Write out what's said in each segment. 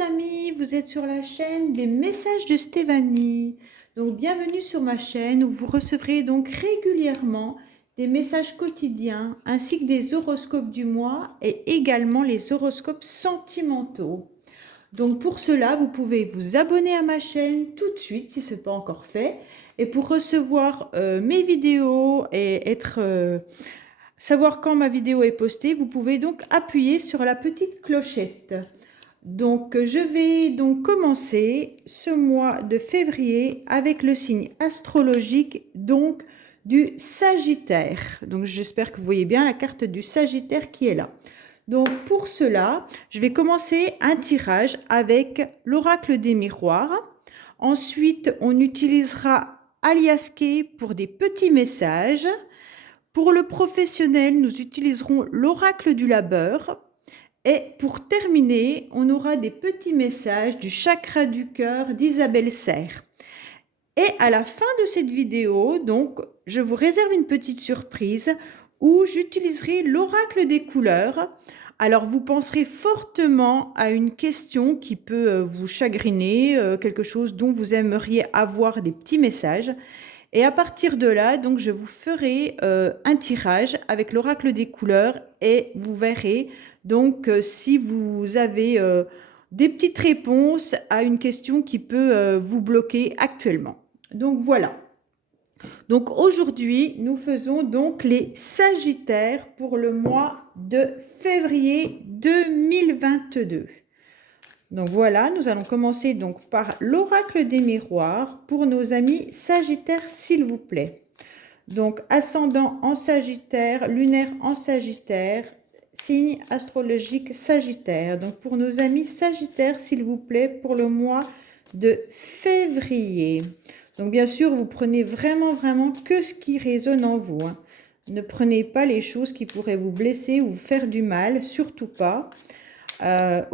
les amis, vous êtes sur la chaîne des messages de Stéphanie. Donc bienvenue sur ma chaîne où vous recevrez donc régulièrement des messages quotidiens ainsi que des horoscopes du mois et également les horoscopes sentimentaux. Donc pour cela, vous pouvez vous abonner à ma chaîne tout de suite si ce n'est pas encore fait. Et pour recevoir mes vidéos et savoir quand ma vidéo est postée, vous pouvez donc appuyer sur la petite clochette. Donc, je vais donc commencer ce mois de février avec le signe astrologique donc du Sagittaire. Donc, j'espère que vous voyez bien la carte du Sagittaire qui est là. Donc, pour cela, je vais commencer un tirage avec l'oracle des miroirs. Ensuite, on utilisera Aliasqué pour des petits messages. Pour le professionnel, nous utiliserons l'oracle du labeur. Et pour terminer, on aura des petits messages du chakra du cœur d'Isabelle Serre. Et à la fin de cette vidéo, donc, je vous réserve une petite surprise où j'utiliserai l'oracle des couleurs. Alors, vous penserez fortement à une question qui peut vous chagriner, quelque chose dont vous aimeriez avoir des petits messages. Et à partir de là, donc, je vous ferai un tirage avec l'oracle des couleurs et vous verrez donc si vous avez des petites réponses à une question qui peut vous bloquer actuellement. Donc voilà. Donc aujourd'hui, nous faisons donc les Sagittaires pour le mois de février 2022. Donc voilà, nous allons commencer donc par l'oracle des miroirs pour nos amis Sagittaires, s'il vous plaît. Donc ascendant en Sagittaire, lunaire en Sagittaire, signe astrologique Sagittaire. Donc pour nos amis Sagittaires, s'il vous plaît, pour le mois de février. Donc bien sûr, vous prenez vraiment que ce qui résonne en vous. Hein. Ne prenez pas les choses qui pourraient vous blesser ou vous faire du mal, surtout pas. Un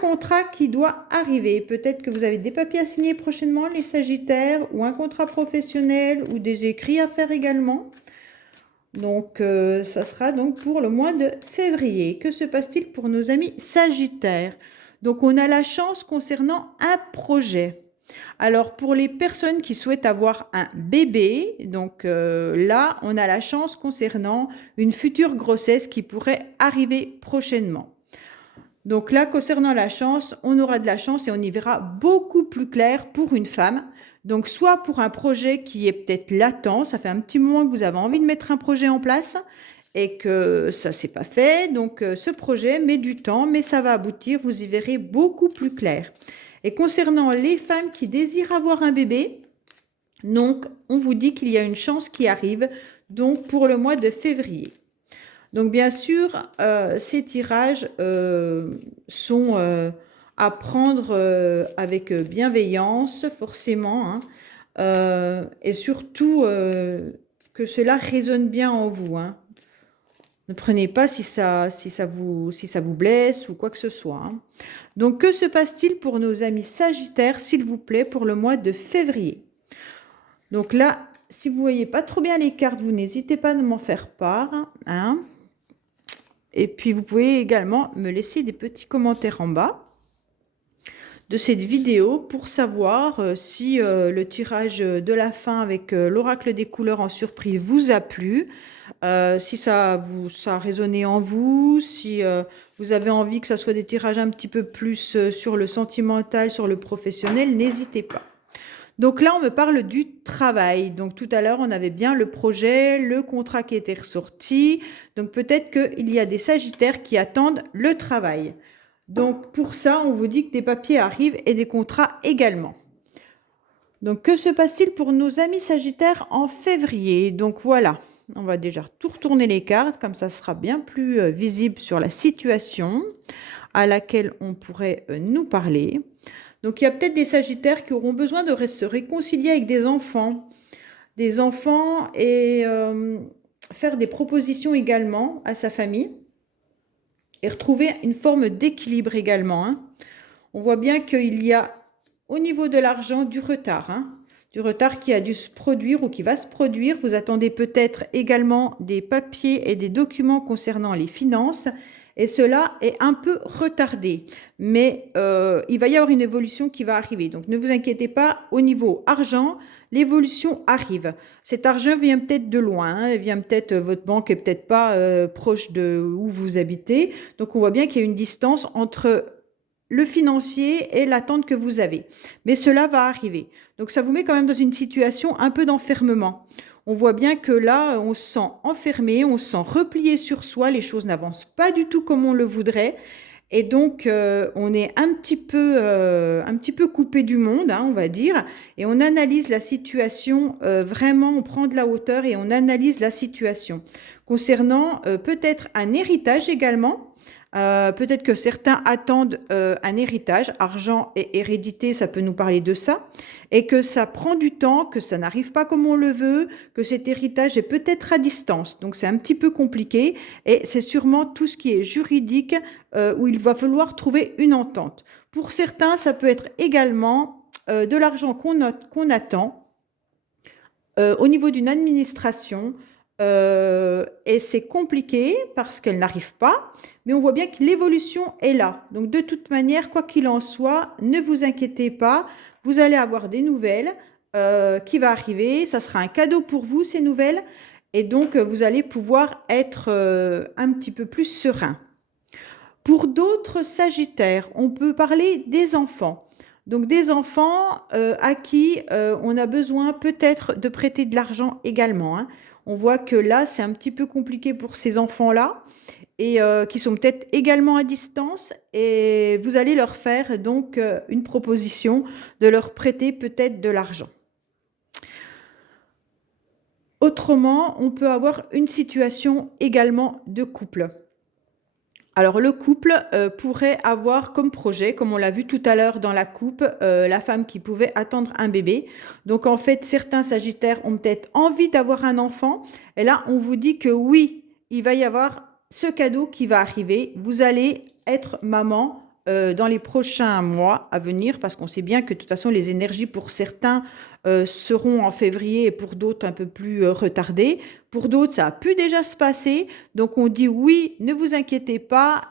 contrat qui doit arriver. Peut-être que vous avez des papiers à signer prochainement, les Sagittaires, ou un contrat professionnel, ou des écrits à faire également. Donc, ça sera donc pour le mois de février. Que se passe-t-il pour nos amis Sagittaires? Donc, on a la chance concernant un projet. Alors, pour les personnes qui souhaitent avoir un bébé, donc là, on a la chance concernant une future grossesse qui pourrait arriver prochainement. Donc là, concernant la chance, on aura de la chance et on y verra beaucoup plus clair pour une femme. Donc soit pour un projet qui est peut-être latent, ça fait un petit moment que vous avez envie de mettre un projet en place et que ça ne s'est pas fait. Donc ce projet met du temps, mais ça va aboutir, vous y verrez beaucoup plus clair. Et concernant les femmes qui désirent avoir un bébé, donc on vous dit qu'il y a une chance qui arrive donc pour le mois de février. Donc, bien sûr, ces tirages sont à prendre avec bienveillance, forcément, hein, et surtout que cela résonne bien en vous. Hein. Ne prenez pas si ça vous blesse ou quoi que ce soit. Hein. Donc, que se passe-t-il pour nos amis Sagittaires, s'il vous plaît, pour le mois de février? Donc là, si vous ne voyez pas trop bien les cartes, vous n'hésitez pas à m'en faire part. Hein. Et puis, vous pouvez également me laisser des petits commentaires en bas de cette vidéo pour savoir si le tirage de la fin avec l'oracle des couleurs en surprise vous a plu, si ça a résonné en vous, si vous avez envie que ça soit des tirages un petit peu plus sur le sentimental, sur le professionnel, n'hésitez pas. Donc là, on me parle du travail. Donc tout à l'heure, on avait bien le projet, le contrat qui était ressorti. Donc peut-être qu'il y a des Sagittaires qui attendent le travail. Donc pour ça, on vous dit que des papiers arrivent et des contrats également. Donc que se passe-t-il pour nos amis Sagittaires en février? Donc voilà, on va déjà tout retourner les cartes, comme ça sera bien plus visible sur la situation à laquelle on pourrait nous parler. Donc, il y a peut-être des Sagittaires qui auront besoin de se réconcilier avec des enfants et faire des propositions également à sa famille et retrouver une forme d'équilibre également. Hein. On voit bien qu'il y a au niveau de l'argent du retard, du retard qui a dû se produire ou qui va se produire. Vous attendez peut-être également des papiers et des documents concernant les finances et cela est un peu retardé. Mais il va y avoir une évolution qui va arriver. Donc ne vous inquiétez pas, au niveau argent, l'évolution arrive. Cet argent vient peut-être de loin, hein, vient peut-être, votre banque est peut-être pas proche de où vous habitez. Donc on voit bien qu'il y a une distance entre le financier et l'attente que vous avez. Mais cela va arriver. Donc ça vous met quand même dans une situation un peu d'enfermement. On voit bien que là, on se sent enfermé, on se sent replié sur soi, les choses n'avancent pas du tout comme on le voudrait. Et donc, on est un petit peu coupé du monde, hein, on va dire, et on analyse la situation, vraiment, on prend de la hauteur et on analyse la situation. Concernant peut-être un héritage également, peut-être que certains attendent un héritage, argent et hérédité, ça peut nous parler de ça, et que ça prend du temps, que ça n'arrive pas comme on le veut, que cet héritage est peut-être à distance. Donc c'est un petit peu compliqué et c'est sûrement tout ce qui est juridique où il va falloir trouver une entente. Pour certains, ça peut être également de l'argent qu'on attend au niveau d'une administration. Et c'est compliqué parce qu'elle n'arrive pas, mais on voit bien que l'évolution est là. Donc de toute manière, quoi qu'il en soit, ne vous inquiétez pas, vous allez avoir des nouvelles qui va arriver, ça sera un cadeau pour vous ces nouvelles, et donc vous allez pouvoir être un petit peu plus serein. Pour d'autres Sagittaires, on peut parler des enfants. Donc des enfants à qui on a besoin peut-être de prêter de l'argent également, hein. On voit que là, c'est un petit peu compliqué pour ces enfants-là et qui sont peut-être également à distance. Et vous allez leur faire donc une proposition de leur prêter peut-être de l'argent. Autrement, on peut avoir une situation également de couple. Alors le couple pourrait avoir comme projet, comme on l'a vu tout à l'heure dans la coupe, la femme qui pouvait attendre un bébé. Donc en fait, certains Sagittaires ont peut-être envie d'avoir un enfant. Et là, on vous dit que oui, il va y avoir ce cadeau qui va arriver. Vous allez être maman dans les prochains mois à venir, parce qu'on sait bien que de toute façon, les énergies pour certains seront en février et pour d'autres un peu plus retardées. Pour d'autres, ça a pu déjà se passer. Donc, on dit oui, ne vous inquiétez pas.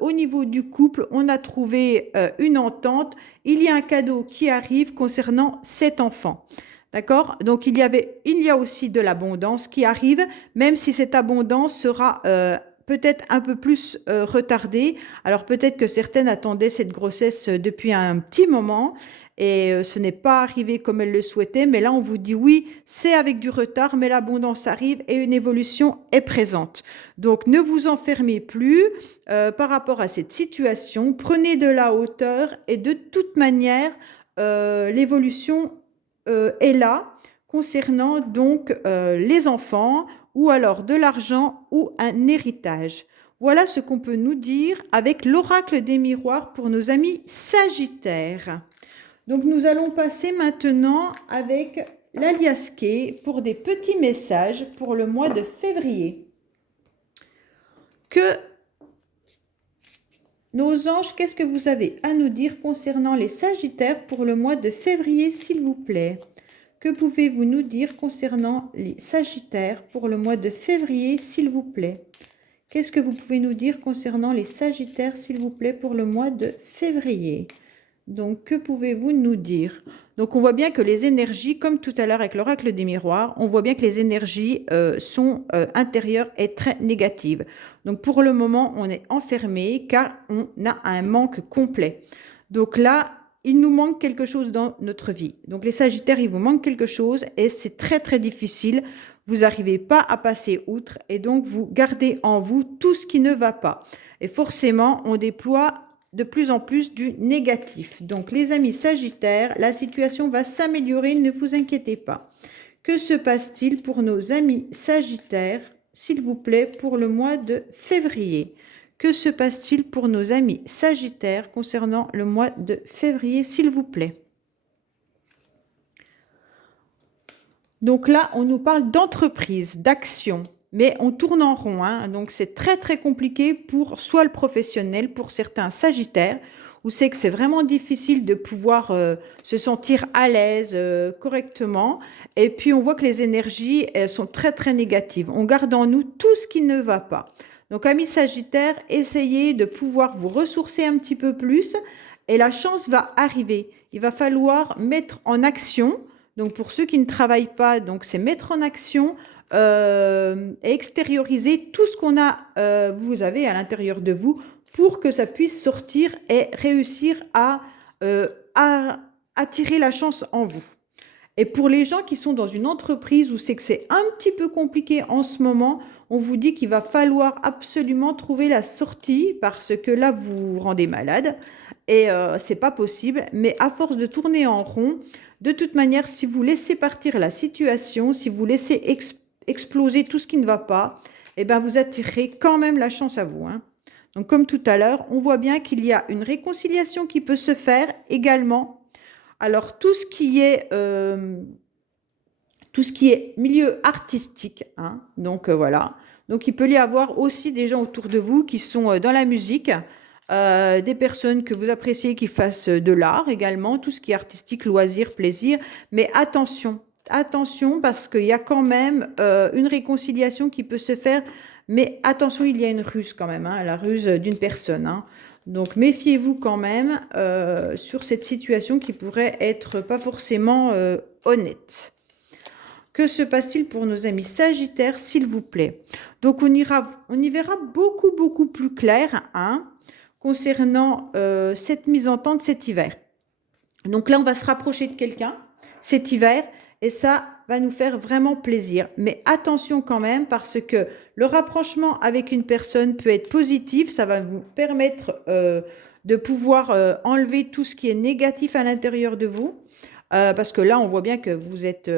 Au niveau du couple, on a trouvé une entente. Il y a un cadeau qui arrive concernant cet enfant. D'accord? Donc, il y a aussi de l'abondance qui arrive, même si cette abondance sera peut-être un peu plus retardée. Alors, peut-être que certaines attendaient cette grossesse depuis un petit moment et ce n'est pas arrivé comme elles le souhaitaient. Mais là, on vous dit oui, c'est avec du retard, mais l'abondance arrive et une évolution est présente. Donc, ne vous enfermez plus par rapport à cette situation. Prenez de la hauteur et de toute manière, l'évolution est là concernant donc les enfants ou alors de l'argent ou un héritage. Voilà ce qu'on peut nous dire avec l'oracle des miroirs pour nos amis Sagittaires. Donc nous allons passer maintenant avec l'aliasqué pour des petits messages pour le mois de février. Que nos anges, qu'est-ce que vous avez à nous dire concernant les Sagittaires pour le mois de février, s'il vous plaît? Que pouvez-vous nous dire concernant les Sagittaires pour le mois de février, s'il vous plaît? Qu'est-ce que vous pouvez nous dire concernant les Sagittaires, s'il vous plaît, pour le mois de février? Donc, que pouvez-vous nous dire? Donc, on voit bien que les énergies, comme tout à l'heure avec l'oracle des miroirs, on voit bien que les énergies sont intérieures et très négatives. Donc, pour le moment, on est enfermé car on a un manque complet. Donc là, il nous manque quelque chose dans notre vie. Donc, les Sagittaires, il vous manque quelque chose et c'est très, très difficile. Vous n'arrivez pas à passer outre et donc vous gardez en vous tout ce qui ne va pas. Et forcément, on déploie de plus en plus du négatif. Donc, les amis Sagittaires, la situation va s'améliorer, ne vous inquiétez pas. Que se passe-t-il pour nos amis Sagittaires, s'il vous plaît, pour le mois de février? Que se passe-t-il pour nos amis Sagittaires concernant le mois de février, s'il vous plaît? Donc là, on nous parle d'entreprise, d'action, mais on tourne en rond, hein. Donc c'est très très compliqué pour soit le professionnel, pour certains Sagittaires, où c'est que c'est vraiment difficile de pouvoir se sentir à l'aise correctement. Et puis on voit que les énergies sont très très négatives. On garde en nous tout ce qui ne va pas. Donc, amis Sagittaire, essayez de pouvoir vous ressourcer un petit peu plus et la chance va arriver. Il va falloir mettre en action. Donc, pour ceux qui ne travaillent pas, donc c'est mettre en action et extérioriser tout ce qu'on a, vous avez à l'intérieur de vous pour que ça puisse sortir et réussir à attirer la chance en vous. Et pour les gens qui sont dans une entreprise où c'est que c'est un petit peu compliqué en ce moment, on vous dit qu'il va falloir absolument trouver la sortie parce que là, vous vous rendez malade et c'est pas possible. Mais à force de tourner en rond, de toute manière, si vous laissez partir la situation, si vous laissez exploser tout ce qui ne va pas, eh ben vous attirez quand même la chance à vous, hein. Donc, comme tout à l'heure, on voit bien qu'il y a une réconciliation qui peut se faire également. Alors, tout ce qui est milieu artistique, hein, donc voilà. Donc, il peut y avoir aussi des gens autour de vous qui sont dans la musique, des personnes que vous appréciez qui fassent de l'art également, tout ce qui est artistique, loisir, plaisir. Mais attention, attention parce qu'il y a quand même une réconciliation qui peut se faire. Mais attention, il y a une ruse quand même, hein, la ruse d'une personne, hein. Donc, méfiez-vous quand même sur cette situation qui pourrait être pas forcément honnête. Que se passe-t-il pour nos amis Sagittaires, s'il vous plaît? Donc, on y verra beaucoup, beaucoup plus clair, hein, concernant cette mise en tente cet hiver. Donc là, on va se rapprocher de quelqu'un cet hiver et ça va nous faire vraiment plaisir. Mais attention quand même parce que le rapprochement avec une personne peut être positif. Ça va vous permettre de pouvoir enlever tout ce qui est négatif à l'intérieur de vous. Parce que là, on voit bien que vous êtes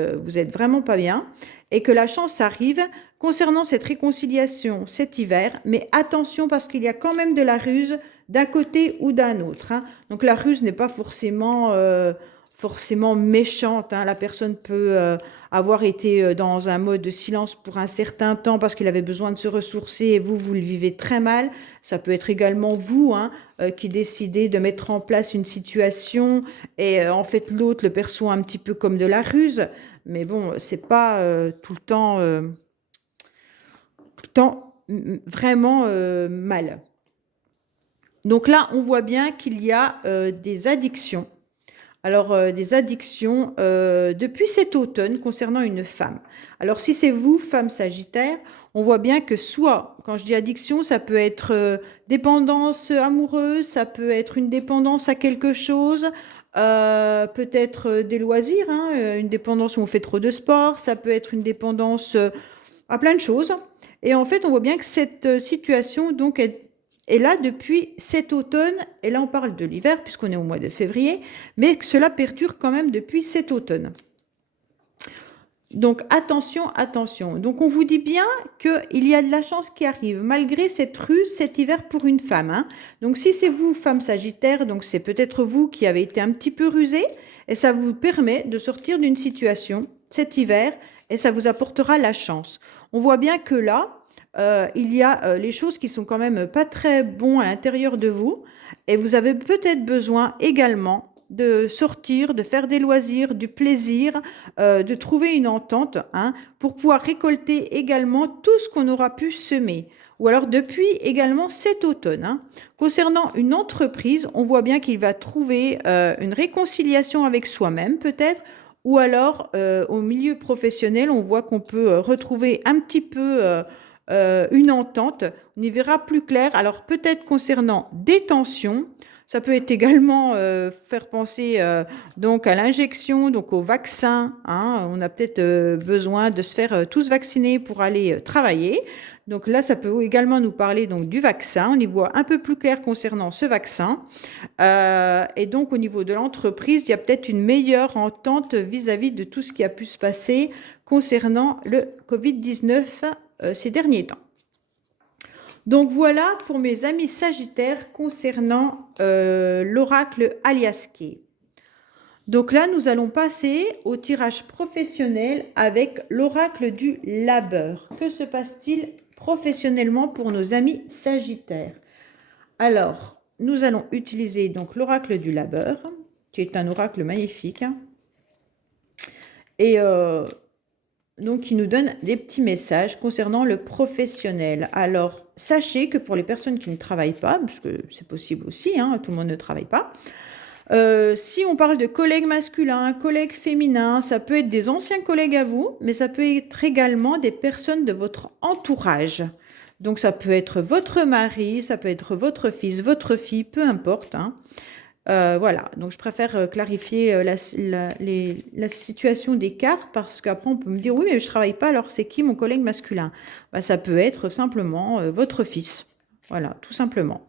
vraiment pas bien et que la chance arrive concernant cette réconciliation cet hiver. Mais attention parce qu'il y a quand même de la ruse d'un côté ou d'un autre, hein. Donc la ruse n'est pas forcément méchante, hein. La personne peut avoir été dans un mode de silence pour un certain temps parce qu'il avait besoin de se ressourcer et vous le vivez très mal. Ça peut être également vous, hein, qui décidez de mettre en place une situation et en fait l'autre le perçoit un petit peu comme de la ruse. Mais bon, c'est pas tout le temps vraiment mal. Donc là, on voit bien qu'il y a des addictions. Alors, des addictions depuis cet automne concernant une femme. Alors, si c'est vous, femme Sagittaire, on voit bien que soit, quand je dis addiction, ça peut être dépendance amoureuse, ça peut être une dépendance à quelque chose, peut-être des loisirs, hein, une dépendance où on fait trop de sport, ça peut être une dépendance à plein de choses. Et en fait, on voit bien que cette situation, donc, est là depuis cet automne, et là on parle de l'hiver puisqu'on est au mois de février, mais que cela perdure quand même depuis cet automne. Donc attention, attention. Donc on vous dit bien qu'il y a de la chance qui arrive, malgré cette ruse cet hiver pour une femme, hein. Donc si c'est vous, femme Sagittaire, donc c'est peut-être vous qui avez été un petit peu rusé, et ça vous permet de sortir d'une situation cet hiver, et ça vous apportera la chance. On voit bien que là, il y a les choses qui sont quand même pas très bons à l'intérieur de vous, et vous avez peut-être besoin également de sortir, de faire des loisirs, du plaisir, de trouver une entente, hein, pour pouvoir récolter également tout ce qu'on aura pu semer. Ou alors depuis également cet automne, hein. Concernant une entreprise, on voit bien qu'il va trouver une réconciliation avec soi-même peut-être, ou alors au milieu professionnel, on voit qu'on peut retrouver un petit peu une entente. On y verra plus clair. Alors peut-être concernant des tensions, ça peut être également faire penser donc à l'injection, donc au vaccin, hein. On a peut-être besoin de se faire tous vacciner pour aller travailler. Donc là, ça peut également nous parler donc du vaccin. On y voit un peu plus clair concernant ce vaccin. Et donc au niveau de l'entreprise, il y a peut-être une meilleure entente vis-à-vis de tout ce qui a pu se passer concernant le Covid-19 ces derniers temps. Donc voilà pour mes amis Sagittaires concernant l'oracle Aliaské. Donc là, nous allons passer au tirage professionnel avec l'oracle du labeur. Que se passe-t-il professionnellement pour nos amis Sagittaires? Alors, nous allons utiliser donc l'oracle du labeur, qui est un oracle magnifique. Et donc, il nous donne des petits messages concernant le professionnel. Alors, sachez que pour les personnes qui ne travaillent pas, parce que c'est possible aussi, hein, tout le monde ne travaille pas, si on parle de collègues masculins, collègues féminins, ça peut être des anciens collègues à vous, mais ça peut être également des personnes de votre entourage. Donc, ça peut être votre mari, ça peut être votre fils, votre fille, peu importe, hein. Voilà, donc je préfère clarifier la situation d'écart parce qu'après on peut me dire oui mais je travaille pas alors c'est qui mon collègue masculin? Bah, ça peut être simplement votre fils, voilà tout simplement.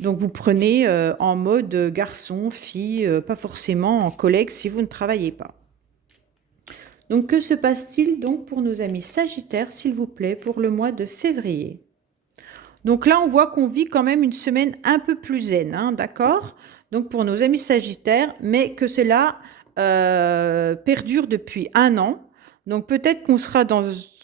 Donc vous prenez en mode garçon, fille, pas forcément en collègue si vous ne travaillez pas. Donc que se passe-t-il donc pour nos amis Sagittaires s'il vous plaît pour le mois de février? Donc là, on voit qu'on vit quand même une semaine un peu plus zen, hein, d'accord? Donc pour nos amis Sagittaires, mais que cela perdure depuis un an. Donc peut-être qu'on sera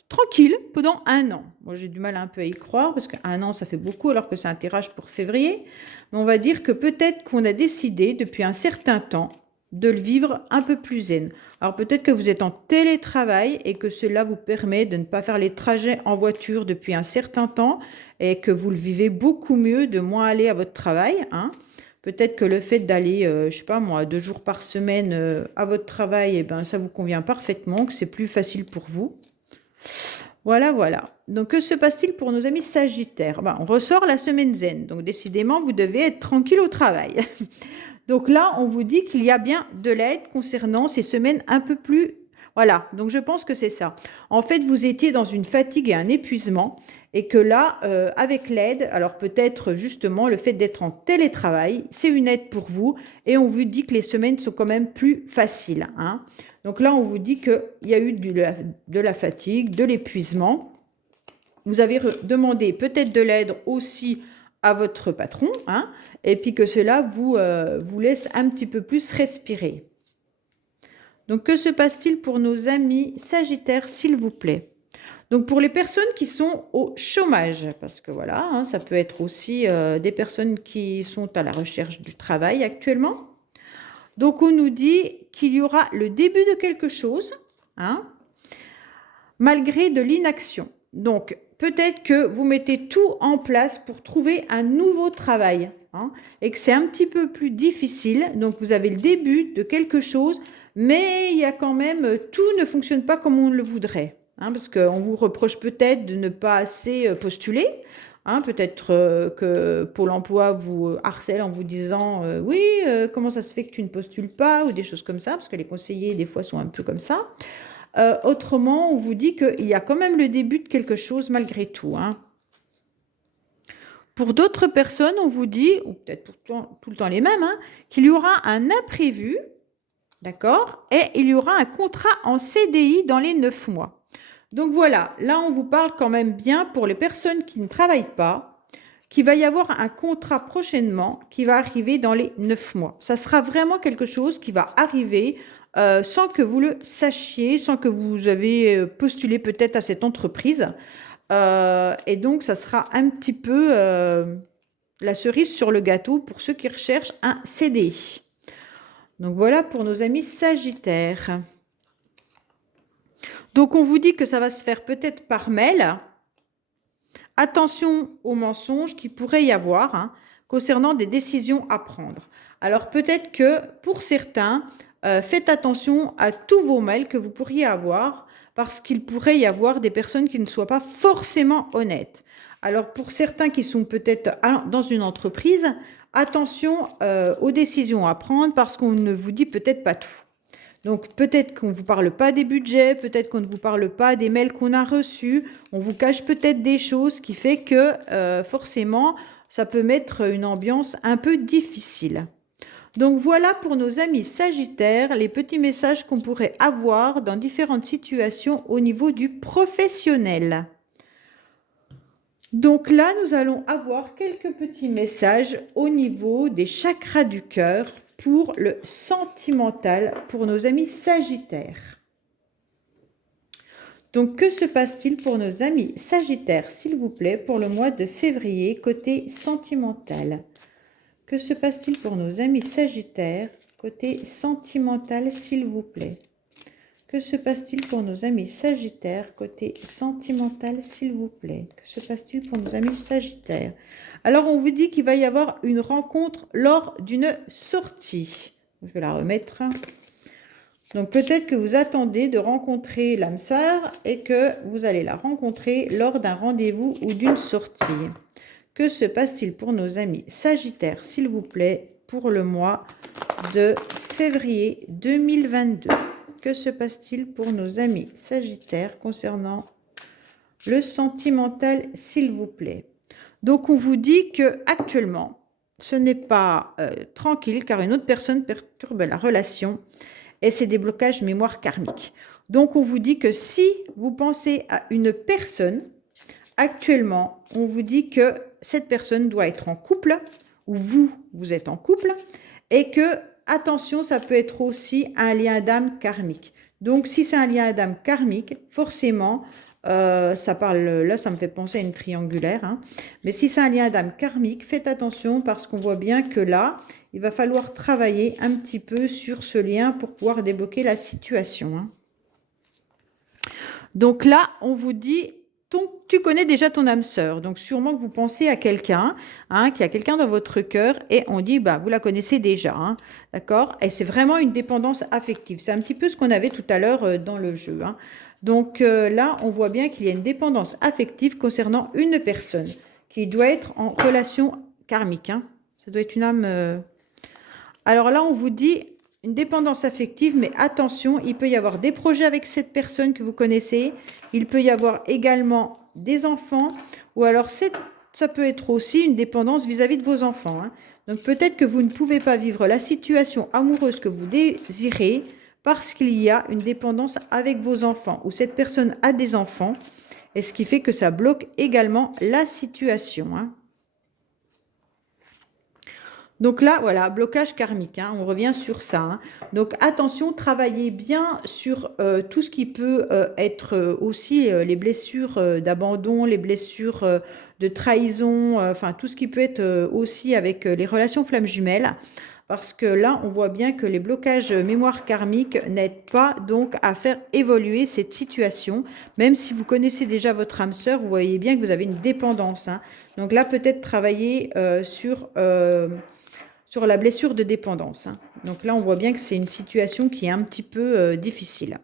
tranquille pendant un an. Moi, j'ai du mal un peu à y croire parce qu'un an, ça fait beaucoup alors que c'est un tirage pour février. Mais on va dire que peut-être qu'on a décidé depuis un certain temps de le vivre un peu plus zen. Alors peut-être que vous êtes en télétravail et que cela vous permet de ne pas faire les trajets en voiture depuis un certain temps et que vous le vivez beaucoup mieux de moins aller à votre travail, hein. Peut-être que le fait d'aller, je sais pas moi, 2 jours par semaine à votre travail, eh ben, ça vous convient parfaitement, que c'est plus facile pour vous. Voilà, voilà. Donc, que se passe-t-il pour nos amis Sagittaires? Ben, on ressort la semaine zen. Donc, décidément, vous devez être tranquille au travail. Donc là, on vous dit qu'il y a bien de l'aide concernant ces semaines un peu plus... Voilà, donc je pense que c'est ça. En fait, vous étiez dans une fatigue et un épuisement et que là, avec l'aide, alors peut-être justement le fait d'être en télétravail, c'est une aide pour vous et on vous dit que les semaines sont quand même plus faciles, hein. Donc là, on vous dit qu'il y a eu de la fatigue, de l'épuisement. Vous avez demandé peut-être de l'aide aussi à votre patron, hein, et puis que cela vous laisse un petit peu plus respirer. Donc, que se passe-t-il pour nos amis Sagittaires, s'il vous plaît? Donc, pour les personnes qui sont au chômage, parce que voilà, hein, ça peut être aussi des personnes qui sont à la recherche du travail actuellement. Donc, on nous dit qu'il y aura le début de quelque chose, hein, malgré de l'inaction. Donc, peut-être que vous mettez tout en place pour trouver un nouveau travail, hein, et que c'est un petit peu plus difficile. Donc, vous avez le début de quelque chose, mais il y a quand même, tout ne fonctionne pas comme on le voudrait, hein, parce qu'on vous reproche peut-être de ne pas assez postuler. Hein, peut-être que Pôle emploi vous harcèle en vous disant oui, comment ça se fait que tu ne postules pas ou des choses comme ça, parce que les conseillers, des fois, sont un peu comme ça. Autrement, on vous dit qu'il y a quand même le début de quelque chose malgré tout, hein. Pour d'autres personnes, on vous dit, ou peut-être tout le temps les mêmes, hein, qu'il y aura un imprévu, d'accord, et il y aura un contrat en CDI dans les 9 mois. Donc voilà, là on vous parle quand même bien pour les personnes qui ne travaillent pas, qu'il va y avoir un contrat prochainement qui va arriver dans les 9 mois. Ça sera vraiment quelque chose qui va arriver sans que vous le sachiez, sans que vous avez postulé peut-être à cette entreprise. Et donc, ça sera un petit peu la cerise sur le gâteau pour ceux qui recherchent un CDI. Donc, voilà pour nos amis Sagittaires. Donc, on vous dit que ça va se faire peut-être par mail. Attention aux mensonges qu'il pourrait y avoir, hein, concernant des décisions à prendre. Alors, peut-être que pour certains, faites attention à tous vos mails que vous pourriez avoir parce qu'il pourrait y avoir des personnes qui ne soient pas forcément honnêtes. Alors, pour certains qui sont peut-être dans une entreprise, attention aux décisions à prendre parce qu'on ne vous dit peut-être pas tout. Donc, peut-être qu'on ne vous parle pas des budgets, peut-être qu'on ne vous parle pas des mails qu'on a reçus, on vous cache peut-être des choses qui fait que forcément, ça peut mettre une ambiance un peu difficile. Donc voilà pour nos amis Sagittaires, les petits messages qu'on pourrait avoir dans différentes situations au niveau du professionnel. Donc là, nous allons avoir quelques petits messages au niveau des chakras du cœur pour le sentimental pour nos amis Sagittaires. Donc, que se passe-t-il pour nos amis Sagittaires, s'il vous plaît, pour le mois de février, côté sentimental? Que se passe-t-il pour nos amis Sagittaires, côté sentimental, s'il vous plaît? Que se passe-t-il pour nos amis Sagittaires côté sentimental, s'il vous plaît? Que se passe-t-il pour nos amis Sagittaires? Alors, on vous dit qu'il va y avoir une rencontre lors d'une sortie. Je vais la remettre. Donc, peut-être que vous attendez de rencontrer l'âme sœur et que vous allez la rencontrer lors d'un rendez-vous ou d'une sortie. Que se passe-t-il pour nos amis Sagittaires, s'il vous plaît, pour le mois de février 2022? Que se passe-t-il pour nos amis Sagittaires concernant le sentimental, s'il vous plaît? Donc, on vous dit que actuellement, ce n'est pas tranquille car une autre personne perturbe la relation et c'est des blocages mémoire karmique. Donc, on vous dit que si vous pensez à une personne, actuellement, on vous dit que cette personne doit être en couple ou vous êtes en couple et que attention, ça peut être aussi un lien d'âme karmique. Donc, si c'est un lien d'âme karmique, forcément, ça parle, là, ça me fait penser à une triangulaire. Hein. Mais si c'est un lien d'âme karmique, faites attention parce qu'on voit bien que là, il va falloir travailler un petit peu sur ce lien pour pouvoir débloquer la situation. Hein. Donc là, on vous dit... tu connais déjà ton âme sœur, donc sûrement que vous pensez à quelqu'un, hein, qu'il y a quelqu'un dans votre cœur, et on dit, bah, vous la connaissez déjà, hein, d'accord? Et c'est vraiment une dépendance affective. C'est un petit peu ce qu'on avait tout à l'heure dans le jeu. Hein. Donc là, on voit bien qu'il y a une dépendance affective concernant une personne qui doit être en relation karmique. Hein. Ça doit être une âme... Alors là, on vous dit... une dépendance affective, mais attention, il peut y avoir des projets avec cette personne que vous connaissez. Il peut y avoir également des enfants. Ou alors, ça peut être aussi une dépendance vis-à-vis de vos enfants. Hein. Donc, peut-être que vous ne pouvez pas vivre la situation amoureuse que vous désirez parce qu'il y a une dépendance avec vos enfants. Ou cette personne a des enfants. Et ce qui fait que ça bloque également la situation. Hein. Donc là, voilà, blocage karmique, hein, on revient sur ça. Hein. Donc attention, travaillez bien sur tout ce qui peut être aussi les blessures d'abandon, les blessures de trahison, enfin tout ce qui peut être aussi avec les relations flammes jumelles. Parce que là, on voit bien que les blocages mémoire karmique n'aident pas donc à faire évoluer cette situation. Même si vous connaissez déjà votre âme sœur, vous voyez bien que vous avez une dépendance. Hein. Donc là, peut-être travailler sur la blessure de dépendance. Hein. Donc là, on voit bien que c'est une situation qui est un petit peu difficile.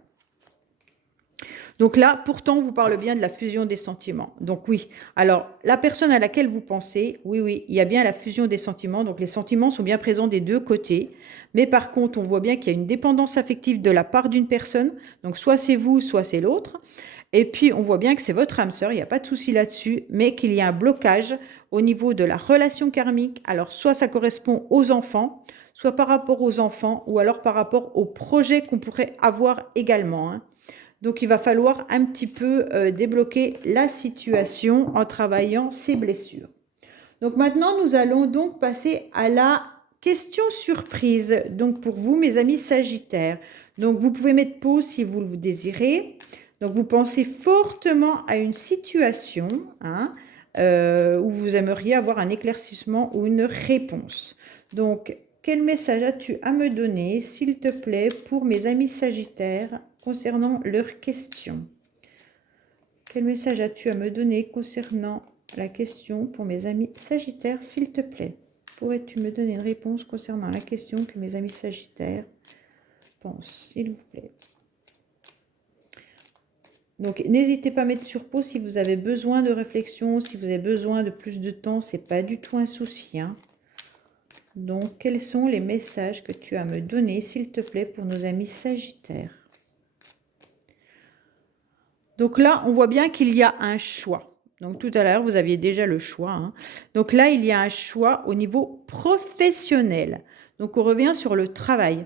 Donc là, pourtant, on vous parle bien de la fusion des sentiments. Donc oui, alors la personne à laquelle vous pensez, oui, il y a bien la fusion des sentiments. Donc les sentiments sont bien présents des deux côtés. Mais par contre, on voit bien qu'il y a une dépendance affective de la part d'une personne. Donc soit c'est vous, soit c'est l'autre. Et puis, on voit bien que c'est votre âme sœur, il n'y a pas de souci là-dessus, mais qu'il y a un blocage au niveau de la relation karmique. Alors, soit ça correspond aux enfants, soit par rapport aux enfants, ou alors par rapport au projet qu'on pourrait avoir également. Hein. Donc, il va falloir un petit peu débloquer la situation en travaillant ces blessures. Donc, maintenant, nous allons donc passer à la question surprise. Donc, pour vous, mes amis Sagittaires. Donc, vous pouvez mettre pause si vous le désirez. Donc, vous pensez fortement à une situation hein, où vous aimeriez avoir un éclaircissement ou une réponse. Donc, quel message as-tu à me donner, s'il te plaît, pour mes amis Sagittaires concernant leurs questions? Quel message as-tu à me donner concernant la question pour mes amis Sagittaires, s'il te plaît? Pourrais-tu me donner une réponse concernant la question que mes amis Sagittaires pensent, s'il vous plaît? Donc, n'hésitez pas à mettre sur pause si vous avez besoin de réflexion, si vous avez besoin de plus de temps, ce n'est pas du tout un souci. Hein. Donc, quels sont les messages que tu as à me donner, s'il te plaît, pour nos amis Sagittaires? Donc là, on voit bien qu'il y a un choix. Donc, tout à l'heure, vous aviez déjà le choix. Hein. Donc là, il y a un choix au niveau professionnel. Donc, on revient sur le travail.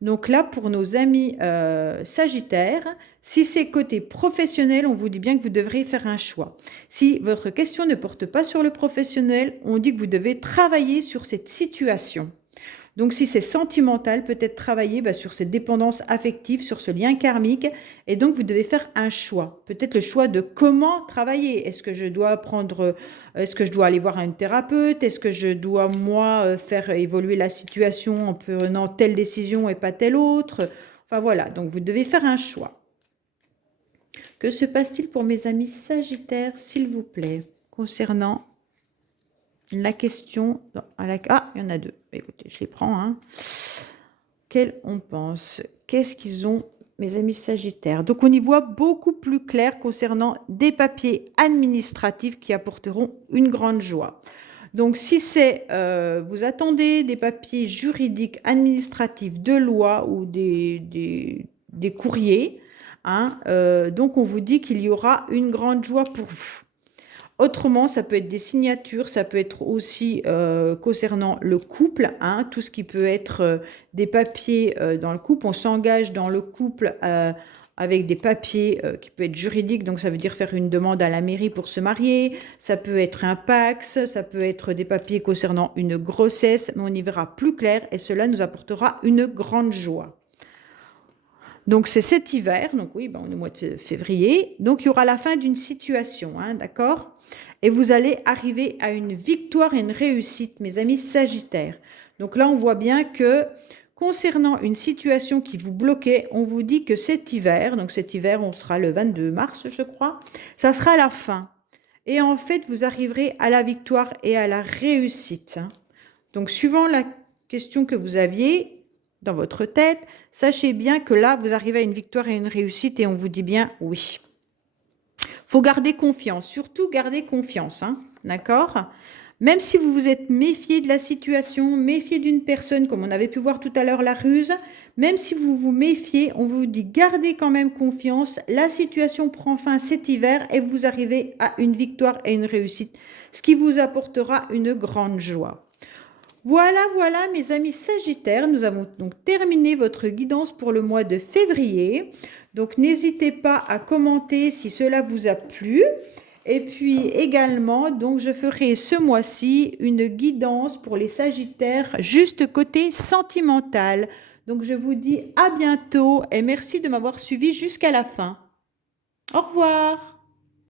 Donc là, pour nos amis Sagittaires, si c'est côté professionnel, on vous dit bien que vous devrez faire un choix. Si votre question ne porte pas sur le professionnel, on dit que vous devez travailler sur cette situation. Donc, si c'est sentimental, peut-être travailler sur cette dépendance affective, sur ce lien karmique. Et donc, vous devez faire un choix. Peut-être le choix de comment travailler. Est-ce que je dois aller voir un thérapeute? Est-ce que je dois, moi, faire évoluer la situation en prenant telle décision et pas telle autre? Enfin voilà, donc vous devez faire un choix. Que se passe-t-il pour mes amis Sagittaires, s'il vous plaît, concernant la question... Ah, il y en a deux. Écoutez, je les prends. Hein. Quels on pense? Qu'est-ce qu'ils ont, mes amis Sagittaires? Donc, on y voit beaucoup plus clair concernant des papiers administratifs qui apporteront une grande joie. Donc, si c'est, vous attendez des papiers juridiques, administratifs, de loi ou des courriers, hein, donc on vous dit qu'il y aura une grande joie pour vous. Autrement, ça peut être des signatures, ça peut être aussi concernant le couple, hein, tout ce qui peut être des papiers dans le couple. On s'engage dans le couple avec des papiers qui peuvent être juridiques, donc ça veut dire faire une demande à la mairie pour se marier. Ça peut être un PAX, ça peut être des papiers concernant une grossesse, mais on y verra plus clair et cela nous apportera une grande joie. Donc, c'est cet hiver, donc oui, ben, on est au mois de février. Donc, il y aura la fin d'une situation, hein, d'accord? Et vous allez arriver à une victoire et une réussite, mes amis Sagittaires. Donc là, on voit bien que concernant une situation qui vous bloquait, on vous dit que cet hiver, donc cet hiver, on sera le 22 mars, je crois, ça sera la fin. Et en fait, vous arriverez à la victoire et à la réussite. Hein. Donc, suivant la question que vous aviez dans votre tête, sachez bien que là, vous arrivez à une victoire et une réussite et on vous dit bien oui. Faut garder confiance, surtout garder confiance, hein, d'accord? Même si vous vous êtes méfié de la situation, méfié d'une personne, comme on avait pu voir tout à l'heure la ruse, même si vous vous méfiez, on vous dit gardez quand même confiance, la situation prend fin cet hiver et vous arrivez à une victoire et une réussite, ce qui vous apportera une grande joie. Voilà, voilà mes amis Sagittaires, nous avons donc terminé votre guidance pour le mois de février. Donc n'hésitez pas à commenter si cela vous a plu. Et puis également, donc je ferai ce mois-ci une guidance pour les Sagittaires juste côté sentimental. Donc je vous dis à bientôt et merci de m'avoir suivi jusqu'à la fin. Au revoir.